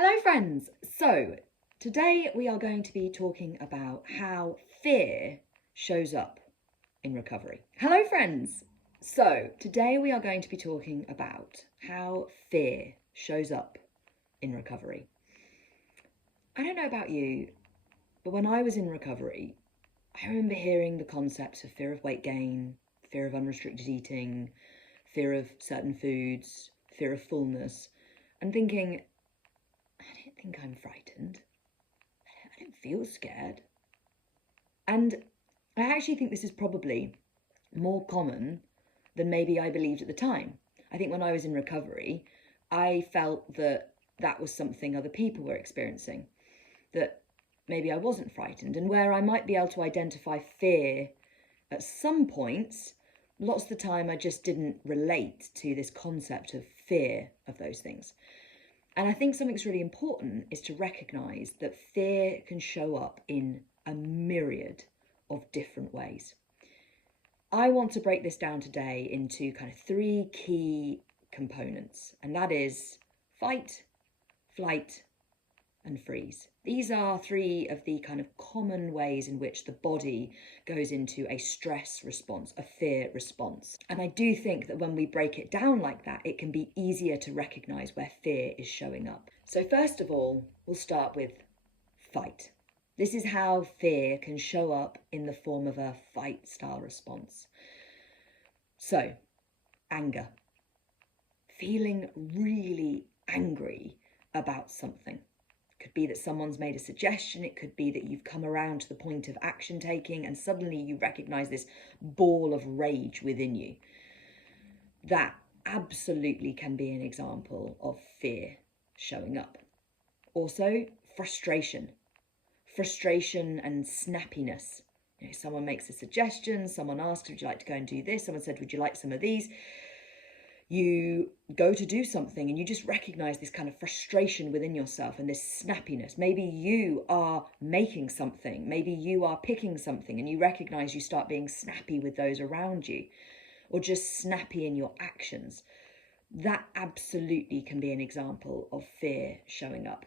Hello friends! So today we are going to be talking about how fear shows up in recovery. Hello friends! So today we are going to be talking about how fear shows up in recovery. I don't know about you, but when I was in recovery, I remember hearing the concepts of fear of weight gain, fear of unrestricted eating, fear of certain foods, fear of fullness, and thinking, I don't think I'm frightened. I don't feel scared. And I actually think this is probably more common than maybe I believed at the time. I think when I was in recovery, I felt that that was something other people were experiencing, that maybe I wasn't frightened, and where I might be able to identify fear at some points, lots of the time I just didn't relate to this concept of fear of those things. And I think something's really important is to recognise that fear can show up in a myriad of different ways. I want to break this down today into kind of three key components, and that is fight, flight, and freeze. These are three of the kind of common ways in which the body goes into a stress response, a fear response. And I do think that when we break it down like that, it can be easier to recognise where fear is showing up. So first of all, we'll start with fight. This is how fear can show up in the form of a fight style response. So, anger. Feeling really angry about something. Could be that someone's made a suggestion, it could be that you've come around to the point of action taking and suddenly you recognise this ball of rage within you. That absolutely can be an example of fear showing up. Also, frustration. Frustration and snappiness. Someone makes a suggestion, someone asks, would you like to go and do this? Someone said, would you like some of these? You go to do something and you just recognize this kind of frustration within yourself and this snappiness. Maybe you are making something, maybe you are picking something and you recognize you start being snappy with those around you, or just snappy in your actions. That absolutely can be an example of fear showing up.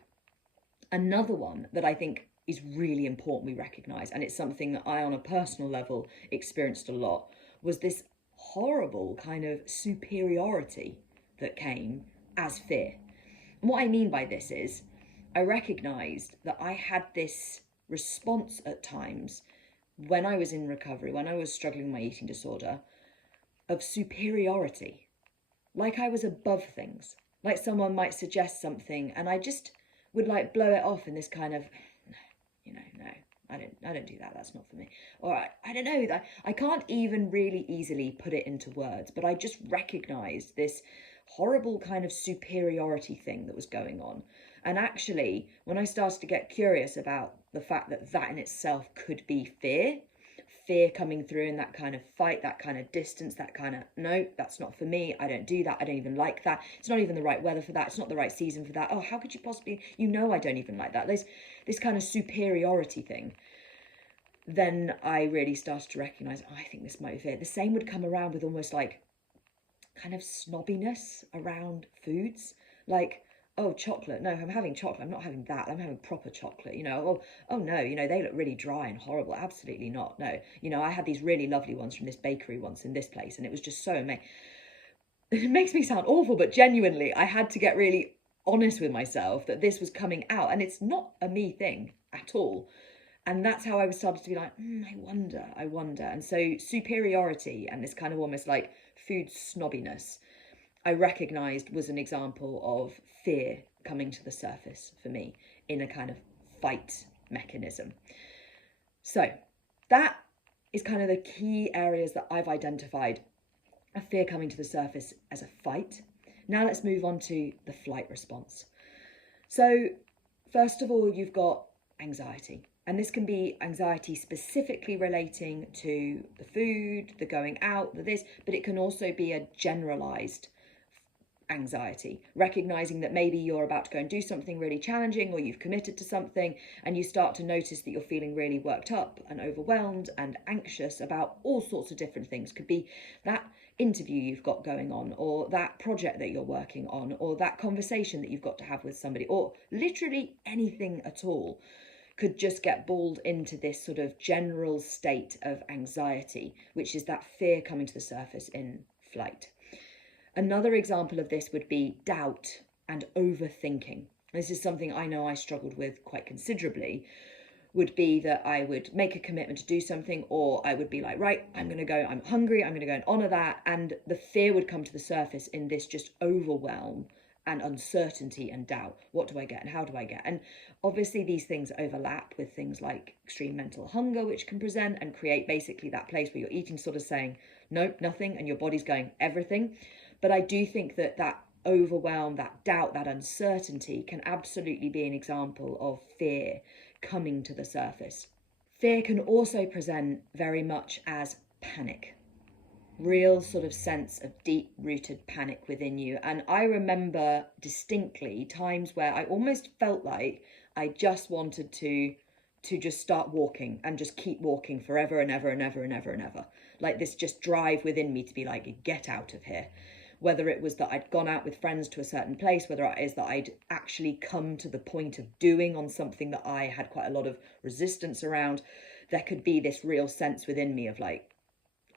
Another one that I think is really important we recognize, and it's something that I on a personal level experienced a lot, was this horrible kind of superiority that came as fear. And what I mean by this is I recognised that I had this response at times when I was in recovery, when I was struggling with my eating disorder, of superiority. Like I was above things. Like someone might suggest something and I just would like blow it off in this kind of, no. I don't do that. That's not for me. Or I don't know. I can't even really easily put it into words, but I just recognised this horrible kind of superiority thing that was going on. And actually, when I started to get curious about the fact that that in itself could be fear coming through in that kind of fight, that kind of distance, that kind of, no, that's not for me. I don't do that. I don't even like that. It's not even the right weather for that. It's not the right season for that. Oh, how could you possibly, I don't even like that. There's this kind of superiority thing. Then I really started to recognise, I think this might be it. The same would come around with almost like kind of snobbiness around foods. Like, oh, chocolate. No, I'm having chocolate. I'm not having that. I'm having proper chocolate. Oh no, they look really dry and horrible. Absolutely not. No, I had these really lovely ones from this bakery once in this place, and it was just so amazing. It makes me sound awful, but genuinely, I had to get really honest with myself that this was coming out, and it's not a me thing at all. And that's how I was started to be like, I wonder. And so superiority and this kind of almost like food snobbiness, I recognised was an example of fear coming to the surface for me in a kind of fight mechanism. So that is kind of the key areas that I've identified of fear coming to the surface as a fight. Now let's move on to the flight response. So first of all, you've got anxiety. And this can be anxiety specifically relating to the food, the going out, the this, but it can also be a generalised anxiety, recognising that maybe you're about to go and do something really challenging or you've committed to something and you start to notice that you're feeling really worked up and overwhelmed and anxious about all sorts of different things. Could be that interview you've got going on, or that project that you're working on, or that conversation that you've got to have with somebody, or literally anything at all could just get balled into this sort of general state of anxiety, which is that fear coming to the surface in flight. Another example of this would be doubt and overthinking. This is something I know I struggled with quite considerably, would be that I would make a commitment to do something, or I would be like, right, I'm going to go, I'm hungry, I'm going to go and honour that. And the fear would come to the surface in this just overwhelm and uncertainty and doubt. What do I get and how do I get? And obviously these things overlap with things like extreme mental hunger, which can present and create basically that place where you're eating sort of saying, nope, nothing, and your body's going everything. But I do think that that overwhelm, that doubt, that uncertainty can absolutely be an example of fear coming to the surface. Fear can also present very much as panic, real sort of sense of deep-rooted panic within you. And I remember distinctly times where I almost felt like I just wanted to just start walking and just keep walking forever and ever and ever and ever and ever. Like this just drive within me to be like, get out of here. Whether it was that I'd gone out with friends to a certain place, whether it is that I'd actually come to the point of doing on something that I had quite a lot of resistance around, there could be this real sense within me of like,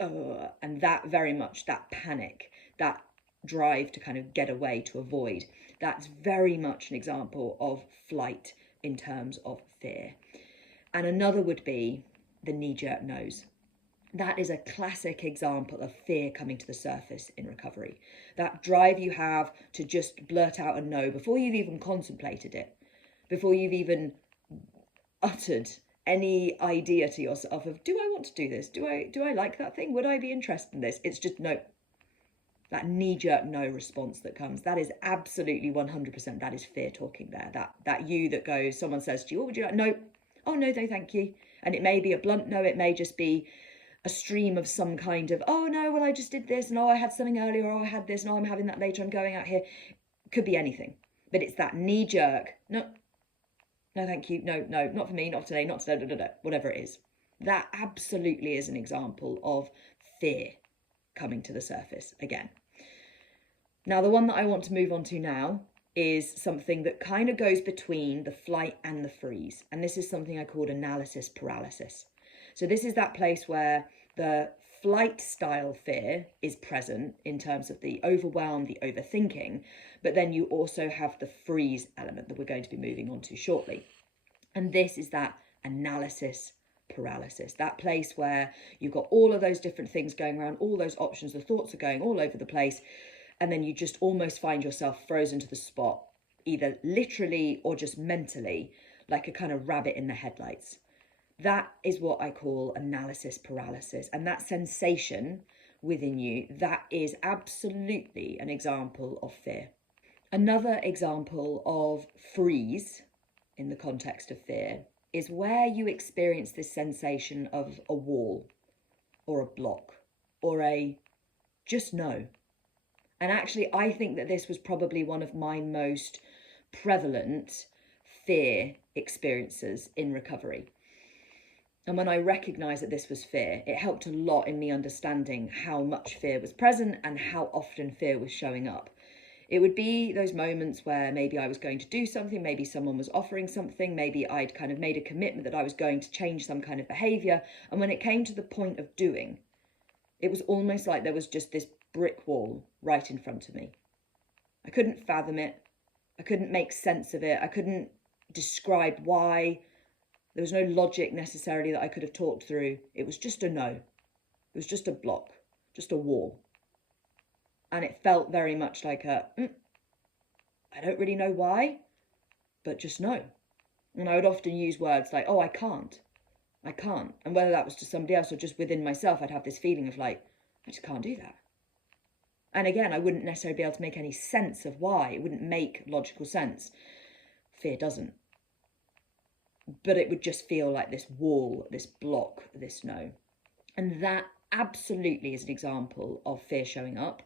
and that very much, that panic, that drive to kind of get away, to avoid, that's very much an example of flight in terms of fear. And another would be the knee-jerk nose. That is a classic example of fear coming to the surface in recovery. That drive you have to just blurt out a no before you've even contemplated it, before you've even uttered any idea to yourself of, do I want to do this? Do I like that thing? Would I be interested in this? It's just no. That knee-jerk no response that comes, that is absolutely 100%, that is fear talking there. That you that goes, someone says to you, what would you like? No. Oh, no, thank you. And it may be a blunt no, it may just be a stream of some kind of, oh no, well I just did this, and oh I had something earlier, or I had this, and oh I'm having that later, I'm going out here. Could be anything, but it's that knee jerk, no thank you, no, not for me, not today, not today, whatever it is. That absolutely is an example of fear coming to the surface again. Now the one that I want to move on to now is something that kind of goes between the flight and the freeze, and this is something I called analysis paralysis. So this is that place where the flight style fear is present in terms of the overwhelm, the overthinking, but then you also have the freeze element that we're going to be moving on to shortly. And this is that analysis paralysis, that place where you've got all of those different things going around, all those options, the thoughts are going all over the place, and then you just almost find yourself frozen to the spot, either literally or just mentally, like a kind of rabbit in the headlights. That is what I call analysis paralysis. And that sensation within you, that is absolutely an example of fear. Another example of freeze in the context of fear is where you experience this sensation of a wall or a block or a just no. And actually, I think that this was probably one of my most prevalent fear experiences in recovery. And when I recognised that this was fear, it helped a lot in me understanding how much fear was present and how often fear was showing up. It would be those moments where maybe I was going to do something, maybe someone was offering something, maybe I'd kind of made a commitment that I was going to change some kind of behaviour. And when it came to the point of doing, it was almost like there was just this brick wall right in front of me. I couldn't fathom it. I couldn't make sense of it. I couldn't describe why. There was no logic necessarily that I could have talked through. It was just a no. It was just a block, just a wall. And it felt very much like I don't really know why, but just no. And I would often use words like, oh, I can't. And whether that was to somebody else or just within myself, I'd have this feeling of like, I just can't do that. And again, I wouldn't necessarily be able to make any sense of why. It wouldn't make logical sense. Fear doesn't. But it would just feel like this wall, this block, this no. And that absolutely is an example of fear showing up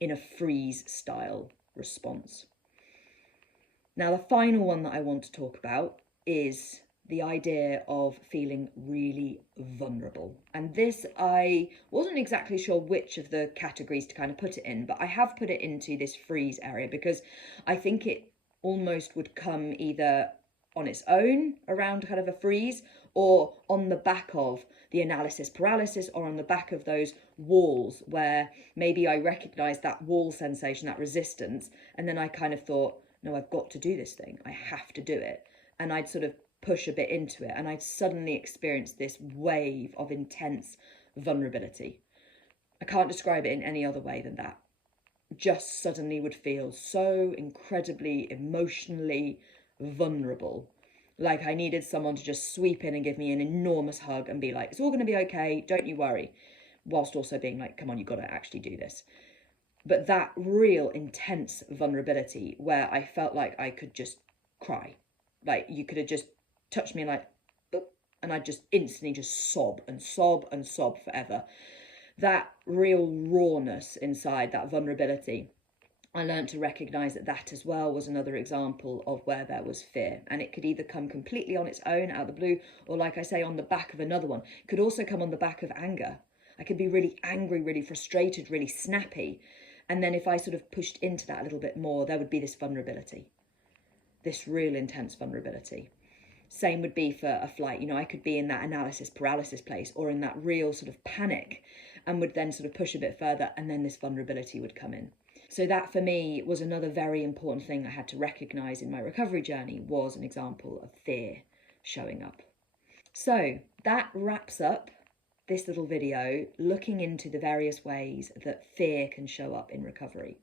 in a freeze style response. Now, the final one that I want to talk about is the idea of feeling really vulnerable. And this, I wasn't exactly sure which of the categories to kind of put it in, but I have put it into this freeze area because I think it almost would come either on its own around kind of a freeze, or on the back of the analysis paralysis, or on the back of those walls where maybe I recognized that wall sensation, that resistance, and then I kind of thought, no, I've got to do this thing, I have to do it. And I'd sort of push a bit into it, and I'd suddenly experience this wave of intense vulnerability. I can't describe it in any other way than that. Just suddenly would feel so incredibly emotionally vulnerable. Like I needed someone to just sweep in and give me an enormous hug and be like, it's all going to be okay, don't you worry. Whilst also being like, come on, you've got to actually do this. But that real intense vulnerability where I felt like I could just cry. Like you could have just touched me like, and I'd just instantly just sob and sob and sob forever. That real rawness inside, that vulnerability, I learned to recognise that as well was another example of where there was fear. And it could either come completely on its own out of the blue, or like I say, on the back of another one. It could also come on the back of anger. I could be really angry, really frustrated, really snappy. And then if I sort of pushed into that a little bit more, there would be this vulnerability, this real intense vulnerability. Same would be for a flight. You know, I could be in that analysis paralysis place, or in that real sort of panic, and would then sort of push a bit further, and then this vulnerability would come in. So that for me was another very important thing I had to recognise in my recovery journey, was an example of fear showing up. So that wraps up this little video looking into the various ways that fear can show up in recovery.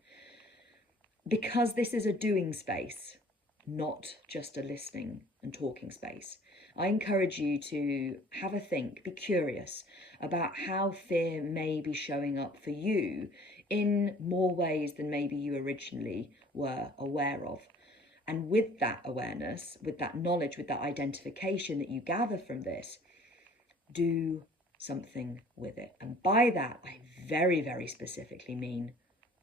Because this is a doing space, not just a listening and talking space, I encourage you to have a think, be curious about how fear may be showing up for you in more ways than maybe you originally were aware of. And with that awareness, with that knowledge, with that identification that you gather from this, do something with it. And by that, I very, very specifically mean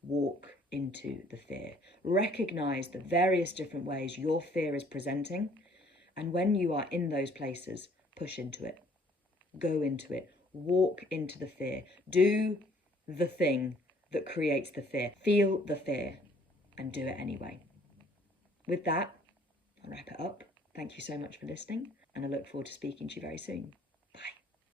walk into the fear. Recognize the various different ways your fear is presenting. And when you are in those places, push into it. Go into it. Walk into the fear. Do the thing that creates the fear. Feel the fear and do it anyway. With that, I'll wrap it up. Thank you so much for listening, and I look forward to speaking to you very soon.